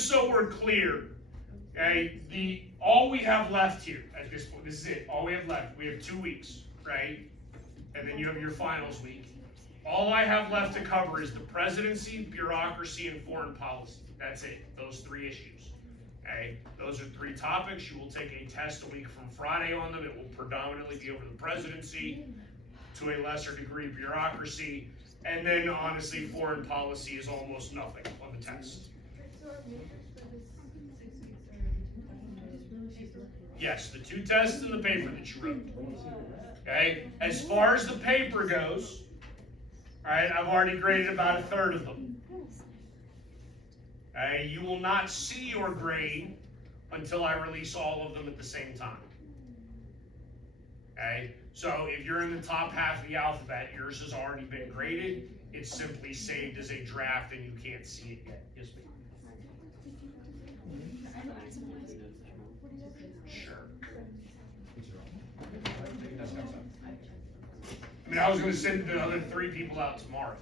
So we're clear, okay, all we have left here at this point, this is it, all we have left, we have 2 weeks, right? And then you have your finals week. All I have left to cover is the presidency, bureaucracy, and foreign policy. That's it, those 3 issues. Okay, those are 3 topics. You will take a test a week from Friday on them. It will predominantly be over the presidency, to a lesser degree bureaucracy, and then honestly foreign policy is almost nothing on the test. Yes, the 2 tests and the paper that you wrote. Okay, as far as the paper goes, all right, I've already graded about 1/3 of them. Okay, you will not see your grade until I release all of them at the same time. Okay, so if you're in the top half of the alphabet, yours has already been graded. It's simply saved as a draft and you can't see it yet. Yes, ma'am. Sure. I mean, I was going to send the other 3 people out tomorrow.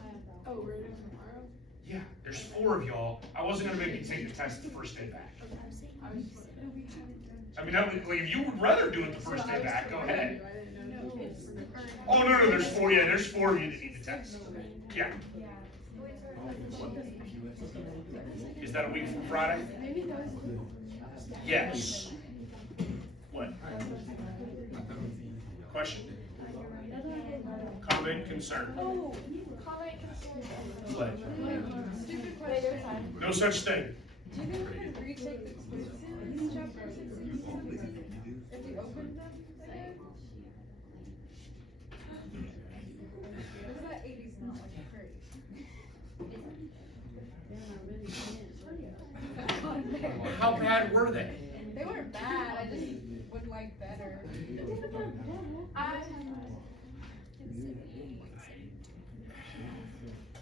Oh, we're doing tomorrow? Yeah, there's 4 of y'all. I wasn't going to make you take the test the first day back. I mean, if you would rather do it the first day back, go ahead. Oh, no, there's 4. Yeah, there's 4 of you that need the test. Yeah. Is that a week from Friday? Yes. What? Question? Comment, concern? Oh, comment, concern. What? Stupid question. No such thing. Do you think we can retake the quizzes, chapter 6 and 17, if we open them again? Because that 80's not like great. How bad were they? They weren't bad, I just would like better.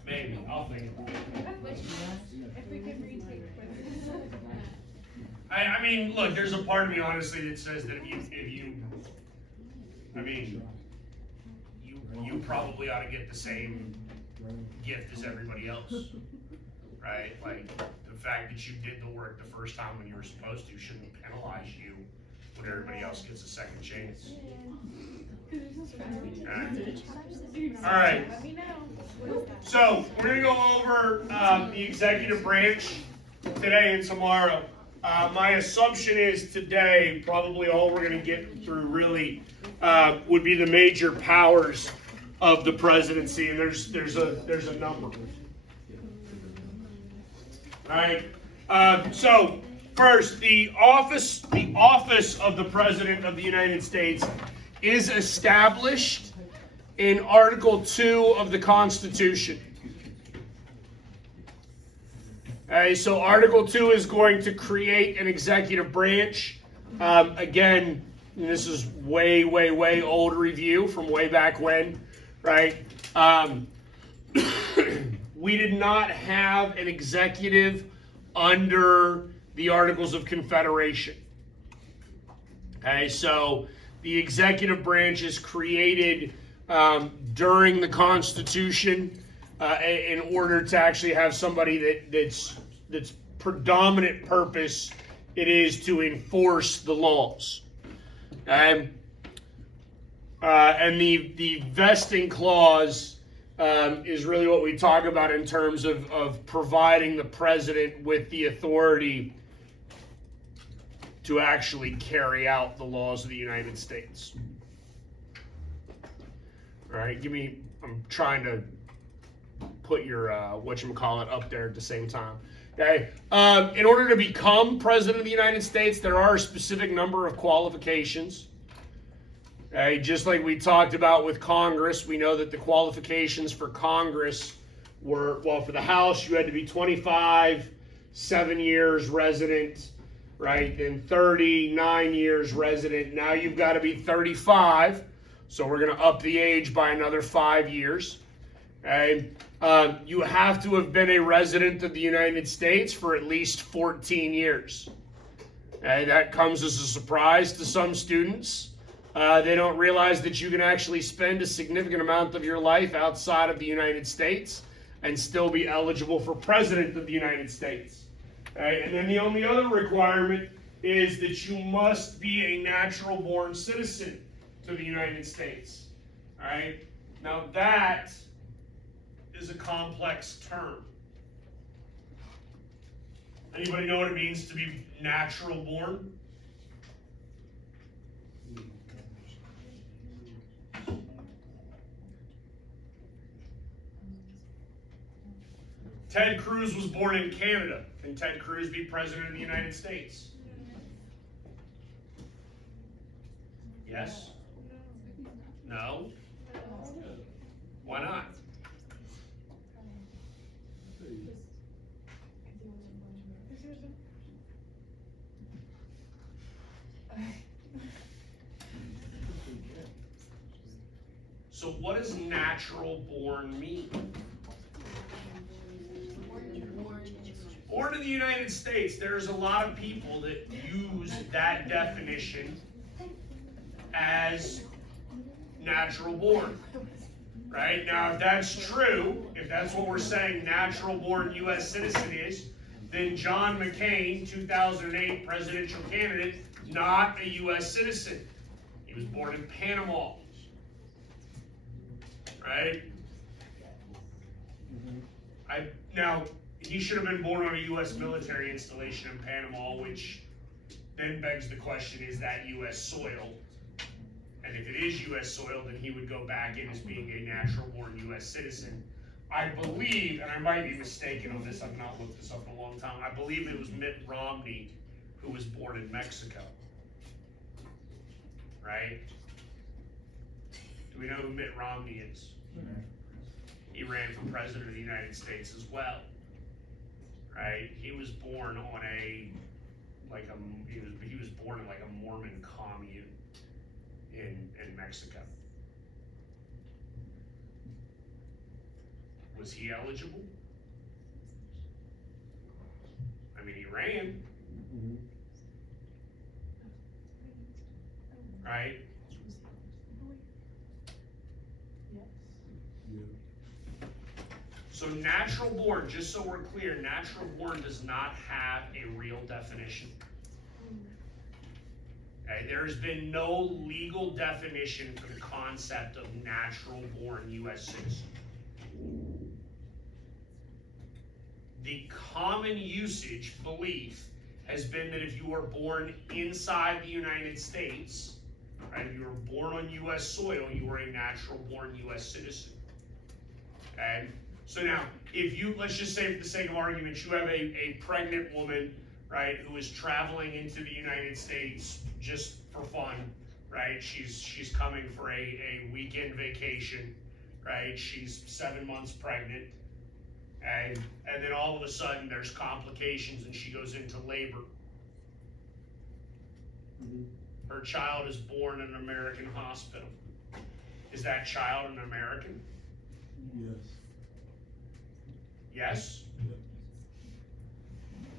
Maybe, I'll think about it. If we could retake quizzes. I mean, look, there's a part of me, honestly, that says that if you, I mean, you probably ought to get the same gift as everybody else, right? Like, the fact that you did the work the first time when you were supposed to shouldn't penalize you when everybody else gets a second chance. All right. Let me know. So, we're going to go over the executive branch today and tomorrow. My assumption is today, probably all we're going to get through really would be the major powers of the presidency, and there's a number. All right. So first, the office of the President of the United States is established in Article 2 of the Constitution. So Article 2 is going to create an executive branch. Again, this is way old review from way back when, right? We did not have an executive under the Articles of Confederation. Okay, so the executive branch is created during the Constitution in order to actually have somebody that's predominant purpose it is to enforce the laws. And the vesting clause is really what we talk about in terms of providing the president with the authority to actually carry out the laws of the United States. All right, I'm trying to put your whatchamacallit up there at the same time. Okay, in order to become president of the United States, there are a specific number of qualifications. Okay, just like we talked about with Congress, we know that the qualifications for Congress were, well, for the House, you had to be 25, 7 years resident, right? Then 39 years resident. Now you've got to be 35, so we're going to up the age by another 5 years. Okay, you have to have been a resident of the United States for at least 14 years. Okay, that comes as a surprise to some students. They don't realize that you can actually spend a significant amount of your life outside of the United States and still be eligible for president of the United States. Okay? And then the only other requirement is that you must be a natural born citizen to the United States. All right? Now that is a complex term. Anybody know what it means to be natural born? Ted Cruz was born in Canada. Can Ted Cruz be president of the United States? Yes? No? Why not? So what does natural born mean? Born in the United States, there's a lot of people that use that definition as natural born. Right? Now, if that's true, if that's what we're saying natural born U.S. citizen is, then John McCain, 2008 presidential candidate, not a U.S. citizen. He was born in Panama. Right? Now, he should have been born on a U.S. military installation in Panama, which then begs the question, is that U.S. soil? And if it is U.S. soil, then he would go back in as being a natural-born U.S. citizen. I believe, and I might be mistaken on this, I've not looked this up in a long time, I believe it was Mitt Romney who was born in Mexico. Right? Do we know who Mitt Romney is? He ran for president of the United States as well. Right? He was born on he was born in like a Mormon commune in Mexico. Was he eligible? I mean, he ran. Right? So natural born, just so we're clear, natural born does not have a real definition. Okay, there has been no legal definition for the concept of natural born U.S. citizen. The common usage belief has been that if you are born inside the United States, right, if you were born on U.S. soil, you are a natural born U.S. citizen. Okay? So now, if you, let's just say for the sake of argument, you have a pregnant woman, right, who is traveling into the United States just for fun, right? She's coming for a weekend vacation, right? She's 7 months pregnant, and then all of a sudden there's complications and she goes into labor. Her child is born in an American hospital. Is that child an American? Yes. Yes?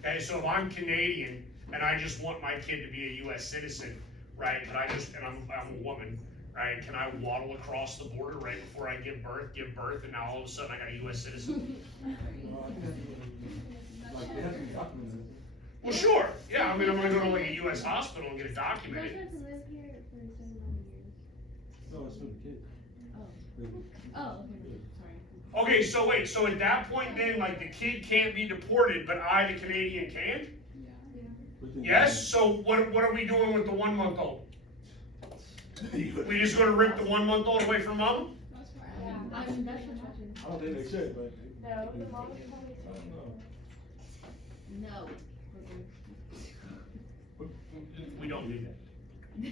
Okay, so if I'm Canadian and I just want my kid to be a U.S. citizen, right, and I'm a woman, right, can I waddle across the border right before I give birth, and now all of a sudden I got a U.S. citizen? Like, they have to be documented. Well, sure. Yeah, I mean, I'm going to go to like a U.S. hospital and get it You guys documented. have to live here for a certain amount of years. No, it's for the kid. Oh. Oh, okay, sorry. Okay, so wait, so at that point then, like, the kid can't be deported, but I, the Canadian, can? Yes? So what are we doing with the 1 month old? We just gonna rip the 1 month old away from mom? That's what happened. I don't think they should, but. No, the mom is probably. I don't know. No. We don't do that. We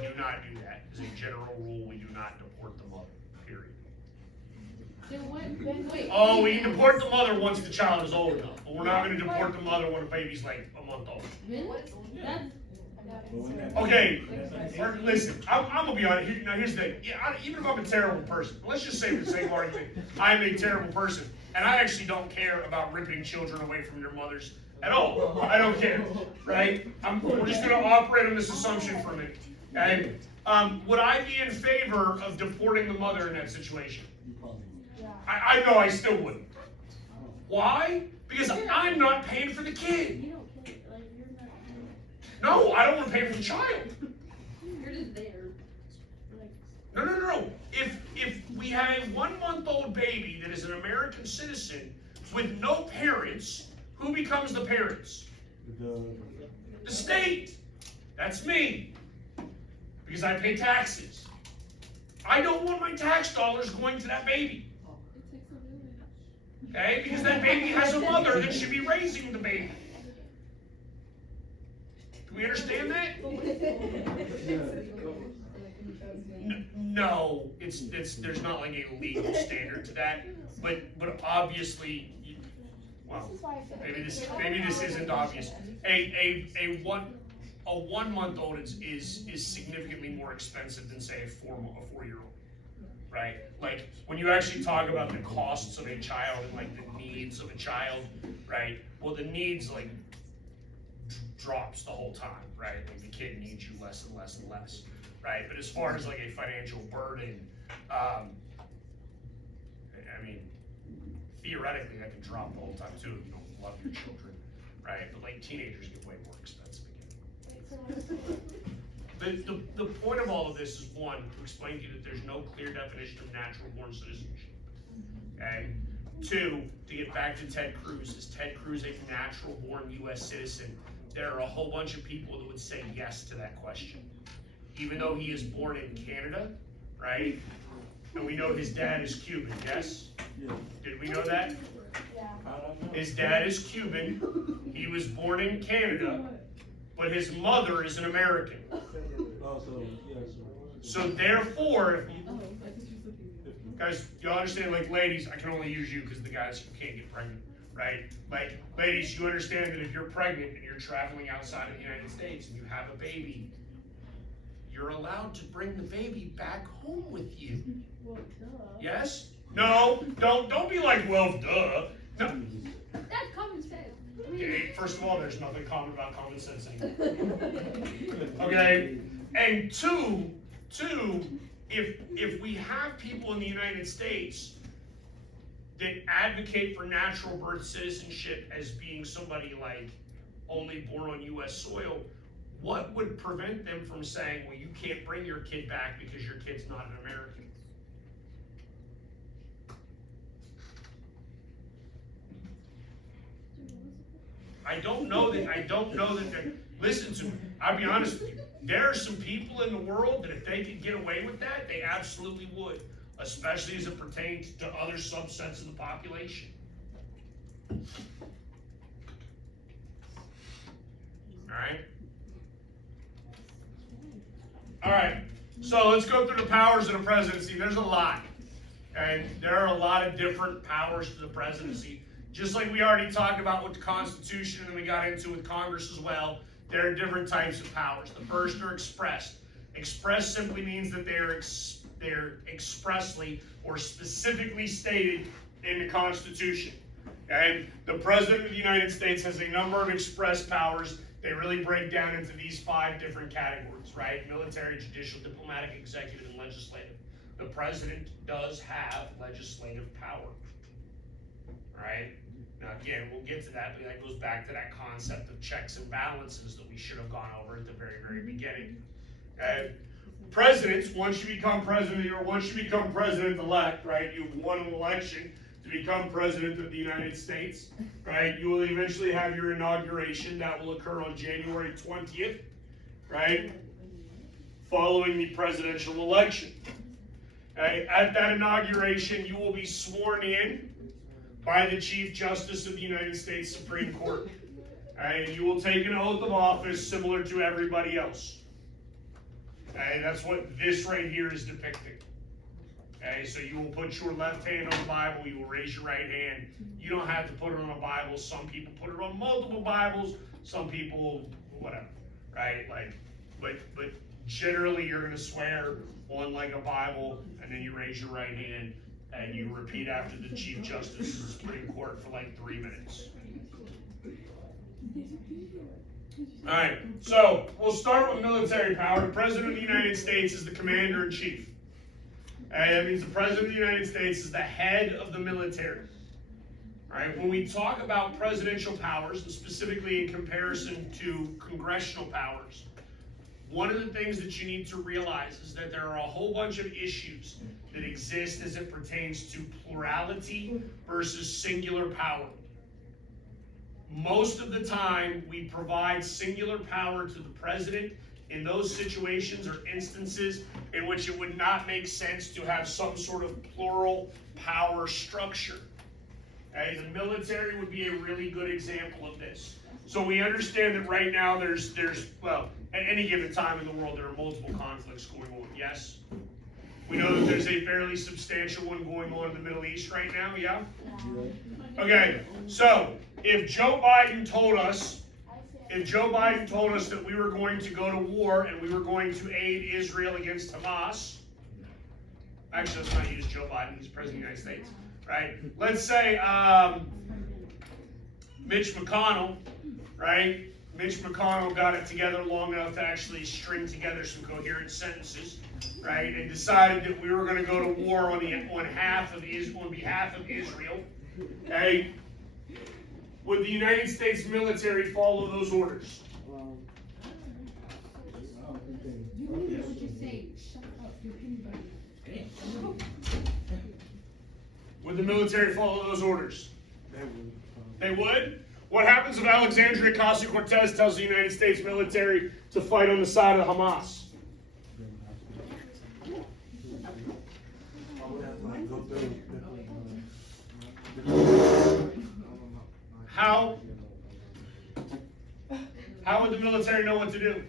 do not do that. As a general rule, we do not deport the mother, period. Then wait. Oh, we can deport the mother once the child is old enough, but we're not gonna deport the mother when the baby's like a month old. Really? That's. Okay, listen, I'm gonna be honest. Now here's the thing. Yeah, even if I'm a terrible person, let's just say for the sake of argument, I'm a terrible person, and I actually don't care about ripping children away from their mothers at all. I don't care, right? We're just gonna operate on this assumption for a minute. Okay? Would I be in favor of deporting the mother in that situation? You probably. I know I still wouldn't. Why? Because I'm not paying for the kid. You don't care, like, you're not. No, I don't want to pay for the child. You're just there. Like, No. If we have a 1-month-old baby that is an American citizen with no parents, who becomes the parents? The state. That's me. Because I pay taxes. I don't want my tax dollars going to that baby. It takes a village. Okay? Because that baby has a mother that should be raising the baby. Do we understand that? No, it's there's not like a legal standard to that, but obviously, well, maybe this isn't obvious. A 1-month-old is significantly more expensive than say a 4-year-old, right? Like when you actually talk about the costs of a child and like the needs of a child, right? Well, the needs like drops the whole time, right? Like the kid needs you less and less and less, right? But as far as like a financial burden, I mean, theoretically that can drop the whole time too if you don't love your children, right? But like teenagers get way more expensive again. The point of all of this is one, to explain to you that there's no clear definition of natural born citizenship. Okay? 2, to get back to Ted Cruz, is Ted Cruz a natural born US citizen? There are a whole bunch of people that would say yes to that question. Even though he is born in Canada, right? And we know his dad is Cuban, yes? Yeah. Did we know that? His dad is Cuban, he was born in Canada, but his mother is an American. So therefore, guys, you understand, like ladies, I can only use you because the guys can't get pregnant, right? Like ladies, you understand that if you're pregnant and you're traveling outside of the United States and you have a baby, you're allowed to bring the baby back home with you. well, duh. Yes? No, don't be like, well, duh. No. That's common sense. I mean, Okay, first of all, there's nothing common about common sense anymore. Okay? And two, if we have people in the United States that advocate for natural birth citizenship as being somebody like only born on US soil, what would prevent them from saying, well, you can't bring your kid back because your kid's not an American? I don't know that listen to me, I'll be honest with you. There are some people in the world that if they could get away with that, they absolutely would, especially as it pertains to other subsets of the population. All right, so let's go through the powers of the presidency. There's a lot, and there are a lot of different powers to the presidency. Just like we already talked about with the Constitution and we got into with Congress as well, there are different types of powers. The first are expressed. Expressed simply means that they're expressly or specifically stated in the Constitution. And the President of the United States has a number of express powers. They really break down into these 5 different categories, right? Military, judicial, diplomatic, executive, and legislative. The President does have legislative power, right? Now again, we'll get to that, but that goes back to that concept of checks and balances that we should have gone over at the very, very beginning. Presidents, once you become president, or once you become president-elect, right, you've won an election to become president of the United States, right, you will eventually have your inauguration. That will occur on January 20th, right, following the presidential election. At that inauguration, you will be sworn in by the Chief Justice of the United States Supreme Court. And you will take an oath of office similar to everybody else. Okay, that's what this right here is depicting. Okay, so you will put your left hand on the Bible, you will raise your right hand. You don't have to put it on a Bible. Some people put it on multiple Bibles, some people, whatever, right? Like, but generally you're gonna swear on like a Bible, and then you raise your right hand, and you repeat after the Chief Justice of the Supreme Court for like 3 minutes. All right, so we'll start with military power. The President of the United States is the Commander-in-Chief. That means the President of the United States is the head of the military. All right, when we talk about presidential powers, and specifically in comparison to congressional powers, one of the things that you need to realize is that there are a whole bunch of issues that exist as it pertains to plurality versus singular power. Most of the time, we provide singular power to the president in those situations or instances in which it would not make sense to have some sort of plural power structure. Okay, the military would be a really good example of this. So we understand that right now there's well, at any given time in the world there are multiple conflicts going on, yes? We know that there's a fairly substantial one going on in the Middle East right now, yeah? Okay, so if Joe Biden told us that we were going to go to war and we were going to aid Israel against Hamas, actually let's not use Joe Biden, he's President of the United States, right? Let's say Mitch McConnell, right? Mitch McConnell got it together long enough to actually string together some coherent sentences, right? And decided that we were going to go to war on behalf of Israel, okay? Would the United States military follow those orders? You mean what you say? Shut up, you're anybody. Would the military follow those orders? They would? What happens if Alexandria Ocasio-Cortez tells the United States military to fight on the side of Hamas? How would the military know what to do?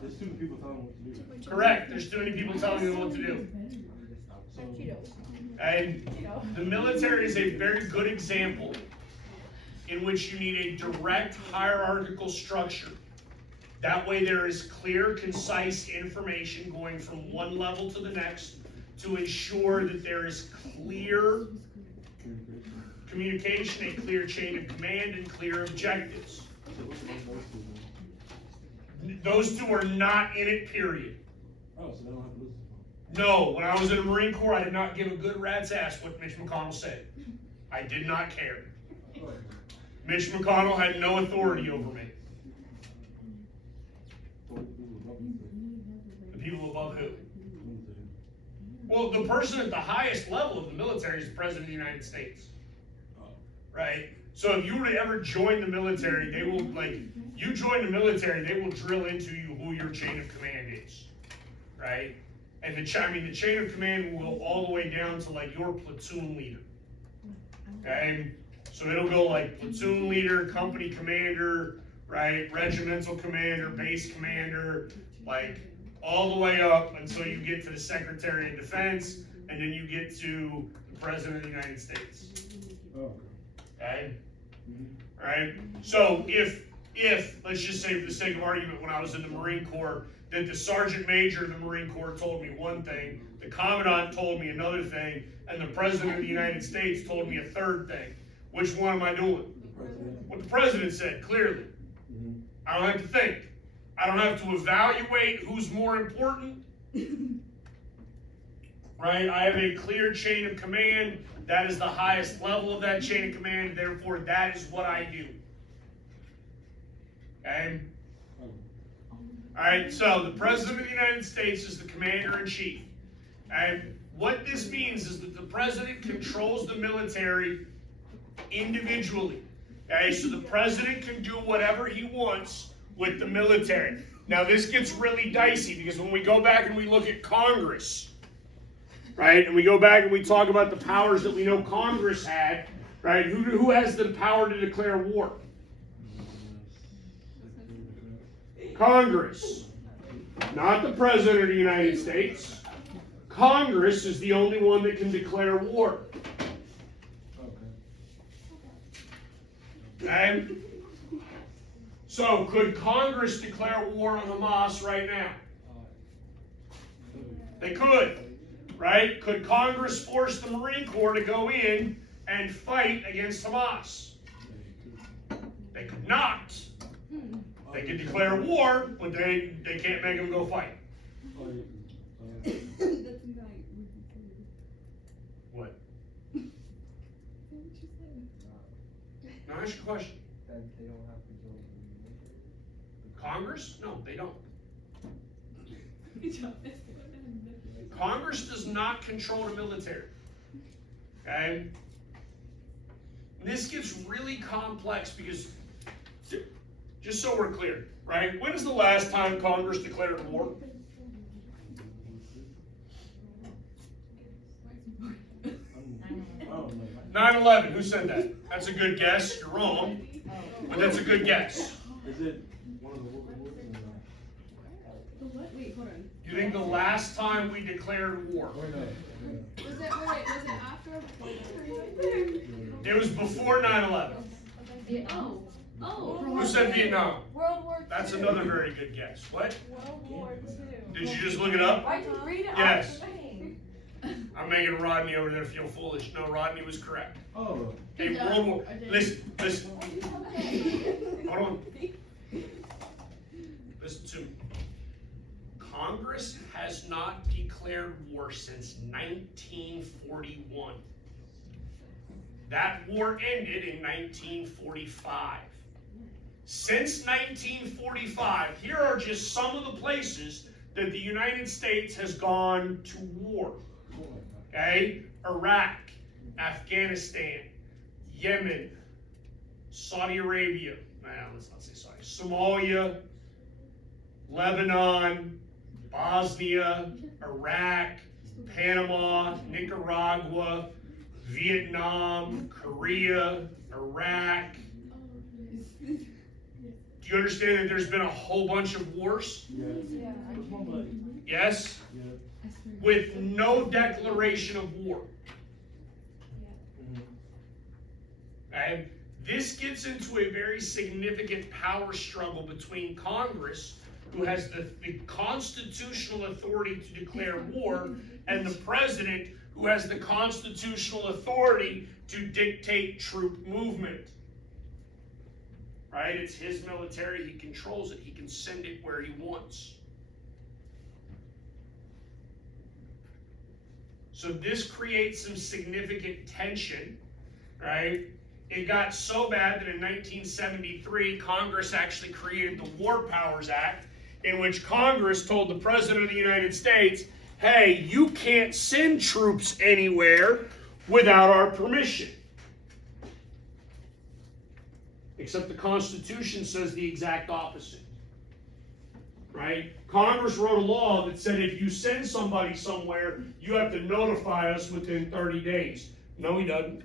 There's too many people telling them what to do. Correct. There's too many people telling them what to do. And the military is a very good example in which you need a direct hierarchical structure. That way there is clear, concise information going from one level to the next to ensure that there is clear communication, a clear chain of command, and clear objectives. Those two are not in it, period. Oh, so they don't have to listen. No, when I was in the Marine Corps, I did not give a good rat's ass what Mitch McConnell said. I did not care. Mitch McConnell had no authority over me. The people above who? Well, the person at the highest level of the military is the President of the United States. Right? So if you were to ever join the military, they will, you join the military, they will drill into you who your chain of command is. Right? And the chain of command will go all the way down to your platoon leader. Okay? So it'll go platoon leader, company commander, right? Regimental commander, base commander, all the way up until you get to the Secretary of Defense, and then you get to the President of the United States. Okay? Right? So if let's just say for the sake of argument, when I was in the Marine Corps, that the Sergeant Major of the Marine Corps told me one thing, the Commandant told me another thing, and the President of the United States told me a third thing. Which one am I doing? What the President said, clearly. I don't have to think. I don't have to evaluate who's more important. Right? I have a clear chain of command. That is the highest level of that chain of command. Therefore, that is what I do. Okay? Alright, so the President of the United States is the Commander-in-Chief. And what this means is that the President controls the military individually. Okay, so the President can do whatever he wants with the military. Now this gets really dicey because when we go back and we look at Congress, right, and we go back and we talk about the powers that we know Congress had, right, who has the power to declare war? Congress. Not the President of the United States. Congress is the only one that can declare war. Okay? So, could Congress declare war on Hamas right now? They could, right? Could Congress force the Marine Corps to go in and fight against Hamas? They could not. They could declare war, but they can't make them go fight. What? Now ask your question. That they don't have control of the military? Congress? No, they don't. Good job. Congress does not control the military. Okay? This gets really complex because, just so we're clear, right? When is the last time Congress declared war? I don't know. 9/11. Who said that? That's a good guess. You're wrong, but that's a good guess. Is it one of the world wars? Wait, hold on. You think the last time we declared war? Or no? Was it after or before? It was before 9/11. Oh. Who said Vietnam? World War II. That's another very good guess. What? World War II. Did you just look it up? I can read it Yes. off the thing. I'm making Rodney over there feel foolish. No, Rodney was correct. Oh. Hey, Good job. World War. I did. Listen. Hold on. Listen to me. Congress has not declared war since 1941. That war ended in 1945. Since 1945, here are just some of the places that the United States has gone to war. Okay? Iraq, Afghanistan, Yemen, Saudi Arabia, let's not say Saudi, Somalia, Lebanon, Bosnia, Iraq, Panama, Nicaragua, Vietnam, Korea, Iraq. Do you understand that there's been a whole bunch of wars? Yeah. Where's my buddy? Yes? Yeah. With no declaration of war. Okay? This gets into a very significant power struggle between Congress, who has the constitutional authority to declare war, and the president, who has the constitutional authority to dictate troop movement. Right? It's his military, he controls it, he can send it where he wants. So this creates some significant tension, right? It got so bad that in 1973, Congress actually created the War Powers Act, in which Congress told the President of the United States, hey, you can't send troops anywhere without our permission. Except the Constitution says the exact opposite. Right? Congress wrote a law that said if you send somebody somewhere, you have to notify us within 30 days. No, he doesn't.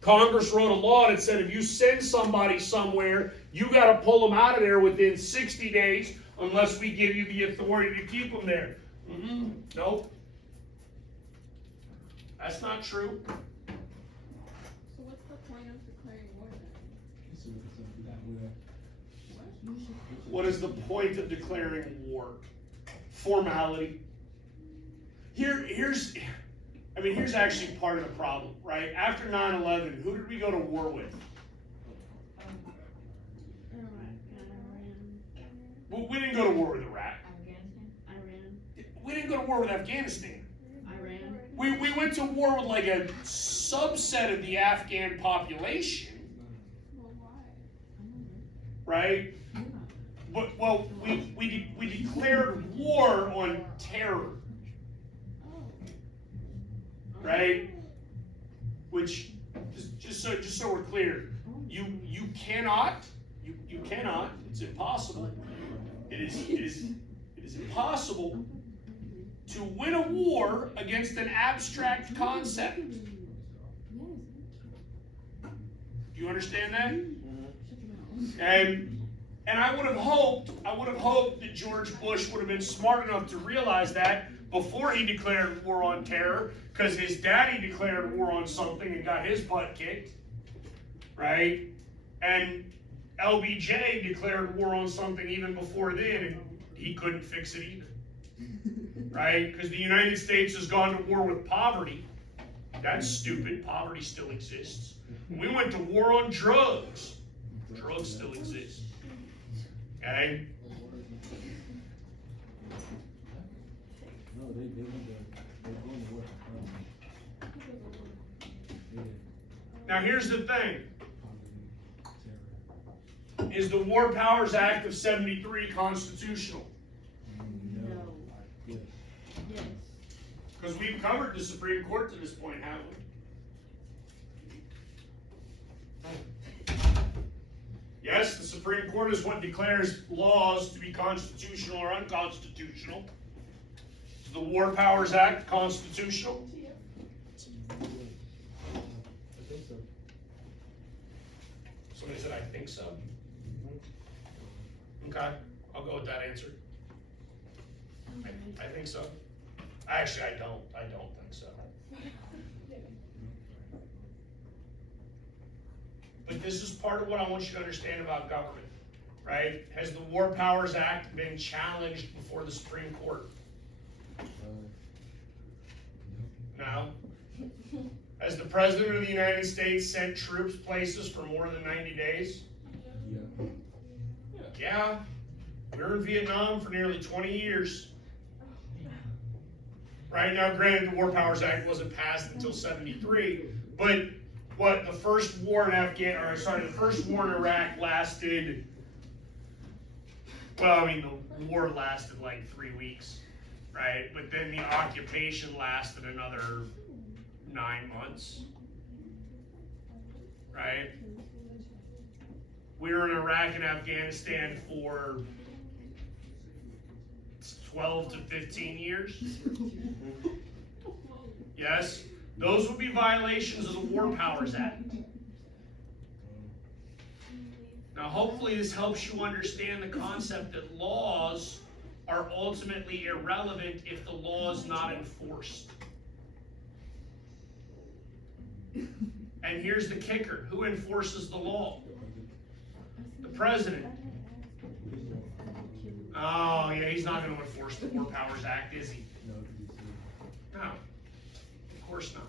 Congress wrote a law that said if you send somebody somewhere, you got to pull them out of there within 60 days unless we give you the authority to keep them there. Nope. That's not true. So what's the point of declaring war then? What is the point of declaring war? Formality. Here's actually part of the problem, right? After 9/11, who did we go to war with? Well, we didn't go to war with Iraq. We didn't go to war with Afghanistan. We went to war with like a subset of the Afghan population, Well, why? right? But we declared war on terror, right? Which just so we're clear, you cannot. It's impossible. It is impossible to win a war against an abstract concept. Do you understand that? And I would have hoped that George Bush would have been smart enough to realize that before he declared war on terror, because his daddy declared war on something and got his butt kicked, right? And LBJ declared war on something even before then, and he couldn't fix it either, right? Because the United States has gone to war with poverty. That's stupid. Poverty still exists. We went to war on drugs. Drugs still exist. Okay? No, they're going to war. Now here's the thing. Is the War Powers Act of 73 constitutional? No. Yes. Yes. Because we've covered the Supreme Court to this point, haven't we? Yes, the Supreme Court is what declares laws to be constitutional or unconstitutional. Is the War Powers Act constitutional? I think so. Somebody said, I think so. Okay, I'll go with that answer. I think so. Actually, I don't think so. But this is part of what I want you to understand about government, right? Has the War Powers Act been challenged before the Supreme Court? No. Has the President of the United States sent troops places for more than 90 days? Yeah. Yeah. We were in Vietnam for nearly 20 years. Right now, granted, the War Powers Act wasn't passed until 73, but what the first war in the first war in Iraq lasted, well, I mean, the war lasted like 3 weeks, right? But then the occupation lasted another 9 months, right? We were in Iraq and Afghanistan for 12 to 15 years. Yes, those would be violations of the War Powers Act. Now, hopefully this helps you understand the concept that laws are ultimately irrelevant if the law is not enforced. And here's the kicker. Who enforces the law? The president. Oh, yeah, he's not going to enforce the War Powers Act, is he? No, because he's saying. No, of course not.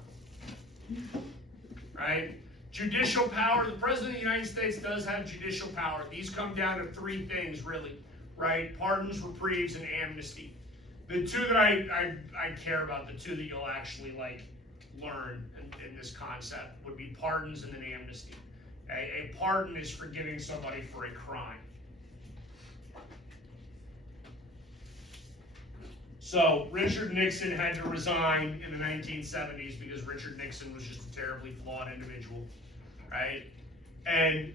Right? Judicial power. The President of the United States does have judicial power. These come down to 3 things, really. Right? Pardons, reprieves, and amnesty. The 2 that I care about, the 2 that you'll actually learn in this concept would be pardons and then amnesty. A pardon is forgiving somebody for a crime. So Richard Nixon had to resign in the 1970s because Richard Nixon was just a terribly flawed individual, right? And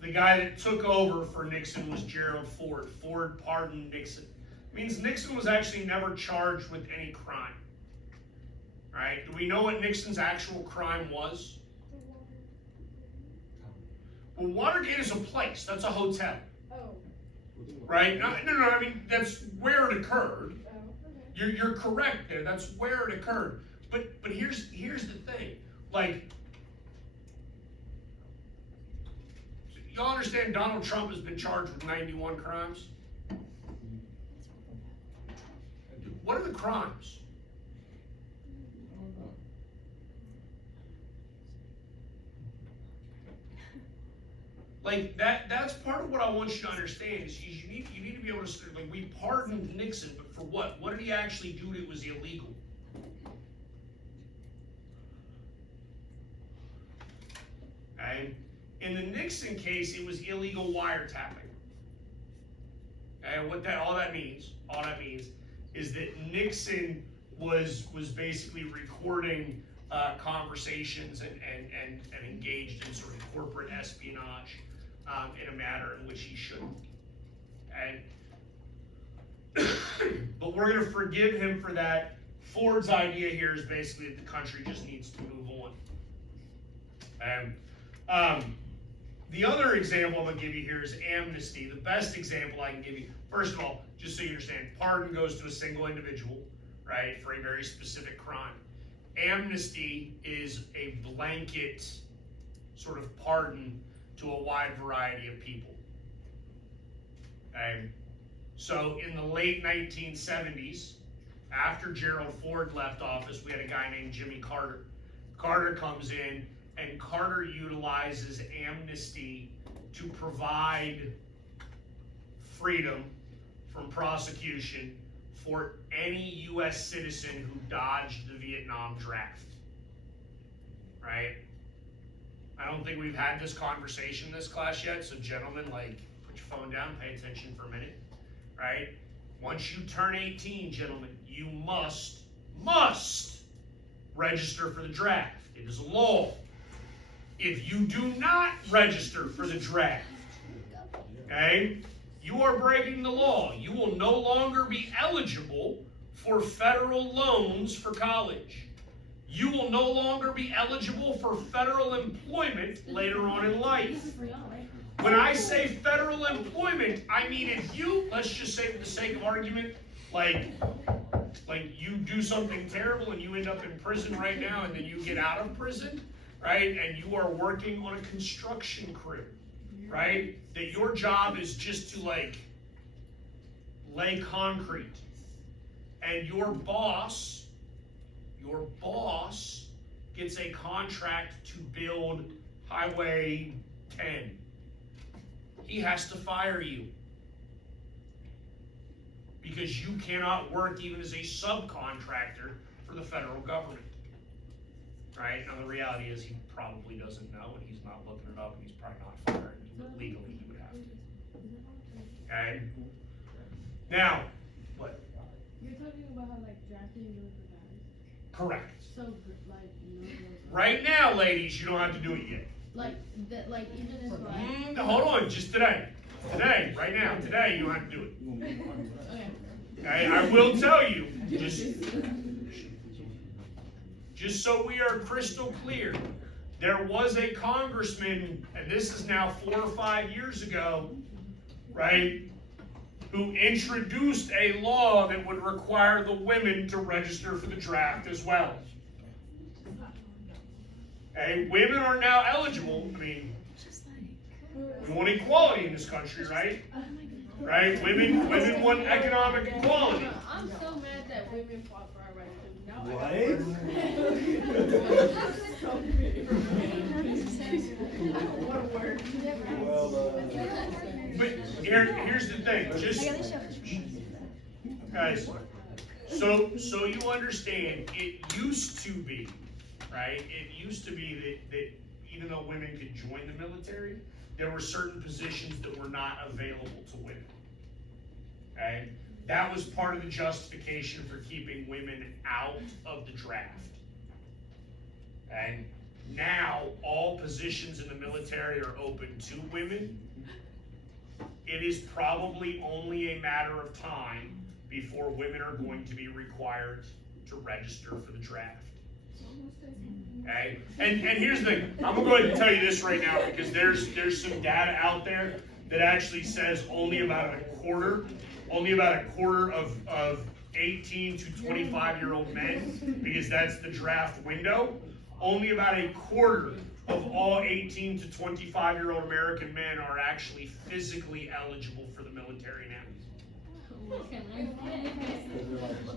the guy that took over for Nixon was Gerald Ford. Ford pardoned Nixon. It means Nixon was actually never charged with any crime, right? Do we know what Nixon's actual crime was? Well, Watergate is a place. That's a hotel, Oh, right? No, I mean, that's where it occurred. oh, You're correct there. That's where it occurred. But here's the thing. Y'all understand Donald Trump has been charged with 91 crimes? What are the crimes? That's part of what I want you to understand is you need to be able to we pardoned Nixon, but for what? What did he actually do that was illegal? Okay. In the Nixon case, it was illegal wiretapping. And all that means is that Nixon was basically recording conversations and engaged in sort of corporate espionage in a manner in which he shouldn't. Okay? But we're going to forgive him for that. Ford's idea here is basically that the country just needs to move on. The other example I'm going to give you here is amnesty. The best example I can give you, first of all, just so you understand, pardon goes to a single individual, right, for a very specific crime. Amnesty is a blanket sort of pardon to a wide variety of people. Okay? So in the late 1970s, after Gerald Ford left office, we had a guy named Jimmy Carter. Carter comes in, and Carter utilizes amnesty to provide freedom from prosecution for any U.S. citizen who dodged the Vietnam draft. Right? I don't think we've had this conversation in this class yet, so gentlemen, like, put your phone down, pay attention for a minute, right? Once you turn 18, gentlemen, you must register for the draft. It is a law. If you do not register for the draft, okay, you are breaking the law. You will no longer be eligible for federal loans for college. You will no longer be eligible for federal employment later on in life. When I say federal employment, I mean if you, let's just say for the sake of argument, like you do something terrible and you end up in prison right now and then you get out of prison, right, and you are working on a construction crew, right, that your job is just to like lay concrete, and your boss gets a contract to build Highway 10. He has to fire you because you cannot work even as a subcontractor for the federal government. Right? Now the reality is he probably doesn't know and he's not looking it up and he's probably not firing you, but legally he would have to. Okay? Now, what? You're talking about how like drafting military guys. Correct. So like Right now, ladies, you don't have to do it yet. like that, like even if like. Hold on, just today. Today, right now, today, you don't have to do it. Okay. Okay, I will tell you, just so we are crystal clear, there was a congressman, and this is now 4 or 5 years ago, right, who introduced a law that would require the women to register for the draft as well. Okay, women are now eligible. I mean, we want equality in this country, right? Right? Women want economic equality. I'm so mad that women fought for our rights. Now But here's the thing, just guys. So you understand, it used to be, right? It used to be that even though women could join the military, there were certain positions that were not available to women. Okay? That was part of the justification for keeping women out of the draft. And now all positions in the military are open to women. It is probably only a matter of time before women are going to be required to register for the draft. Okay? And here's the thing, I'm gonna go ahead and tell you this right now because there's some data out there that actually says only about a quarter of 18 to 25-year-old men, because that's the draft window, only about a quarter of all 18 to 25-year-old American men are actually physically eligible for the military now.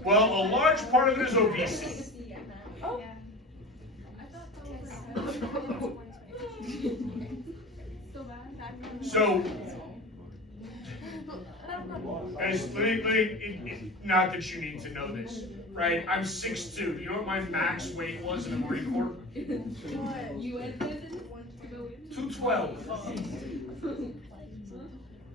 Well, a large part of it is obesity. Oh. So, guys, not that you need to know this, right? I'm 6'2". Do you know what my max weight was in the Marine Corps? 212.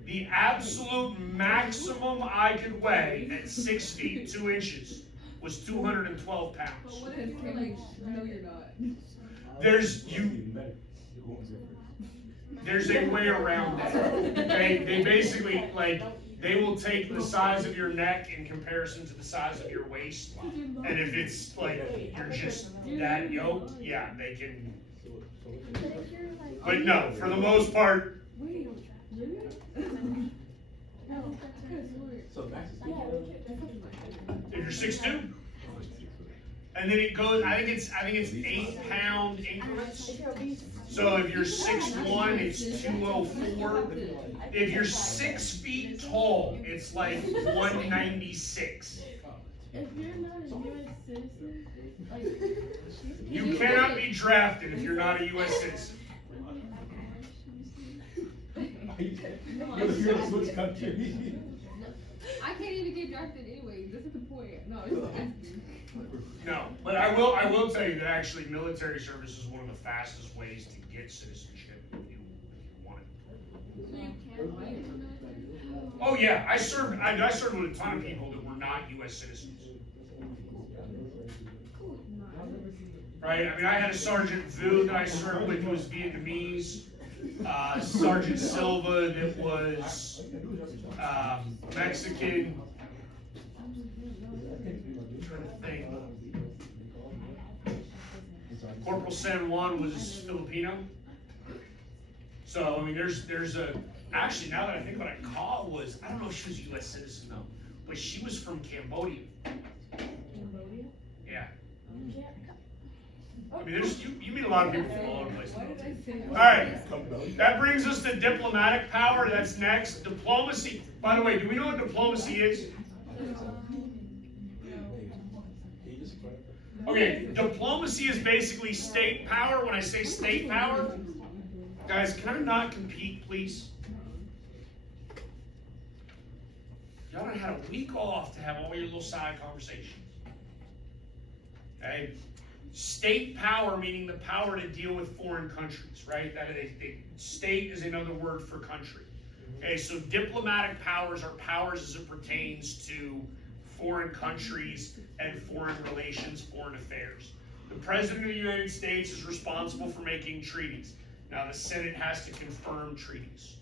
The absolute maximum I could weigh at 6 feet 2 inches was 212 pounds. What if you're like, no, you're not. There's a way around that. They basically, like, they will take the size of your neck in comparison to the size of your waist, and if it's like you're just that yoked, yeah, they can. But no, for the most part. If you're 6'2", and then it goes, I think it's 8-pound increments. So if you're 6'1", it's 204. If you're 6 feet tall, it's like 196. If you're not a U.S. citizen, like You cannot be drafted if you're not a U.S. citizen. You're a switch country. I can't even get drafted anyway. This is the point. No, it's asking. No, but I will tell you that actually military service is one of the fastest ways to get citizenship if you want it. So you can't be in the military? Oh yeah, I served with a ton of people that were not U.S. citizens. Right? I mean, I had a Sergeant Vu that I served with who was Vietnamese. Sergeant Silva that was Mexican. I'm trying to think. Corporal San Juan was Filipino. So I mean, there's a actually now that I think about it, Kaw was, I don't know if she was a U.S. citizen though, but she was from Cambodia. Cambodia? Yeah. Yeah. I mean, you meet a lot of people from all over the place. Why did I say All right, that brings us to diplomatic power. That's next. Diplomacy. By the way, do we know what diplomacy is? Okay, diplomacy is basically state power. When I say state power, guys, can I not compete, please? Y'all done had a week off to have all your little side conversations. Okay? State power, meaning the power to deal with foreign countries, right? State is another word for country. Okay, so diplomatic powers are powers as it pertains to foreign countries and foreign relations, foreign affairs. The President of the United States is responsible for making treaties. Now, the Senate has to confirm treaties.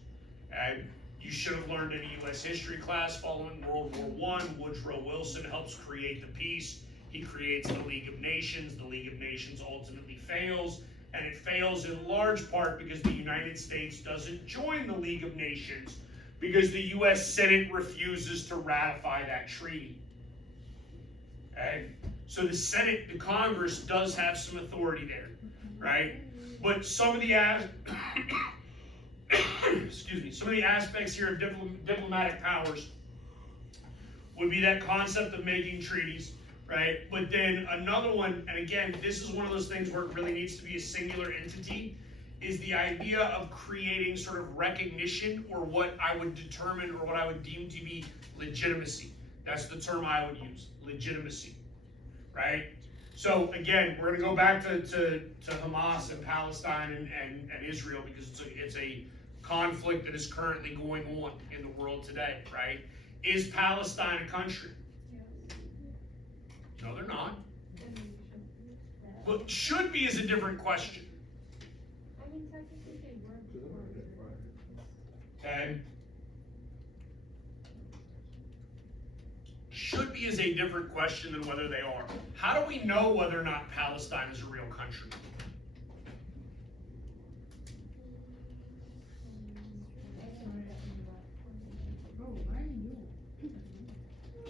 You should have learned in a U.S. history class following World War I, Woodrow Wilson helps create the peace. He creates the League of Nations. The League of Nations ultimately fails, and it fails in large part because the United States doesn't join the League of Nations because the U.S. Senate refuses to ratify that treaty. Okay? So the Senate, the Congress, does have some authority there, right? But some of the some of the aspects here of diplomatic powers would be that concept of making treaties, right? But then another one, and again, this is one of those things where it really needs to be a singular entity, is the idea of creating sort of recognition or what I would determine or what I would deem to be legitimacy. That's the term I would use, legitimacy, right? So again, we're going to go back to Hamas and Palestine and Israel because it's a conflict that is currently going on in the world today, right? Is Palestine a country? No, they're not. But should be is a different question. I mean, technically they were before. Okay? Should be is a different question than whether they are. How do we know whether or not Palestine is a real country?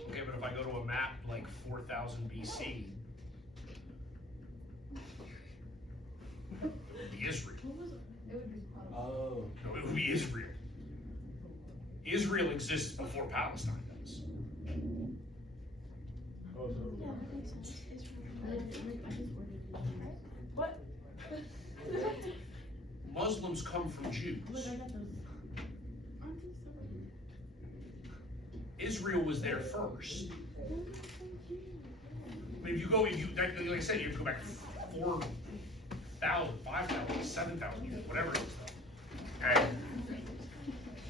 Okay, but if I go to a map like 4000 BC, it'd be Israel. It would be possible. Oh. No, it would be Israel. Israel exists before Palestine does. Oh, so. Yeah, that makes sense. What? Muslims come from Jews. Look, I got those. Israel was there first. I mean, like I said, you have to go back 4,000, 5,000, 7,000 years, whatever it is. Okay?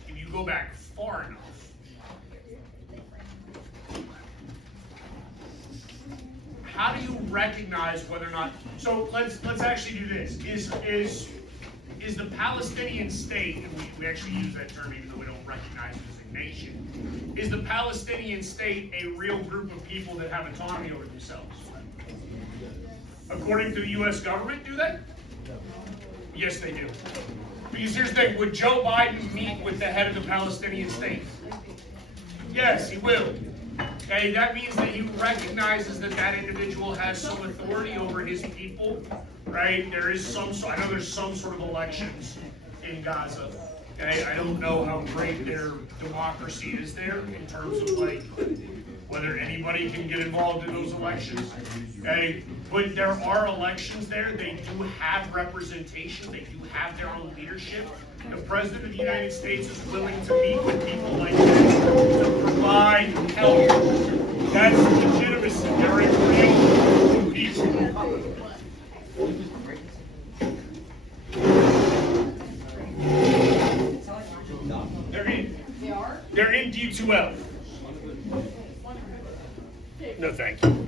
If you go back far enough, how do you recognize whether or not? So let's actually do this. Is the Palestinian state, and we actually use that term even though we don't recognize it as a nation, is the Palestinian state a real group of people that have autonomy over themselves? According to the U.S. government, do they? Yes, they do. Because here's the thing, would Joe Biden meet with the head of the Palestinian state? Yes, he will. Okay, that means that he recognizes that that individual has some authority over his people, right? There is I know there's some sort of elections in Gaza. Okay, I don't know how great their democracy is there in terms of like whether anybody can get involved in those elections. Okay, but there are elections there. They do have representation. They do have their own leadership. The President of the United States is willing to meet with people like that to provide help. That's legitimacy. They're a real They're in. They are? They're in D2L. No, thank you.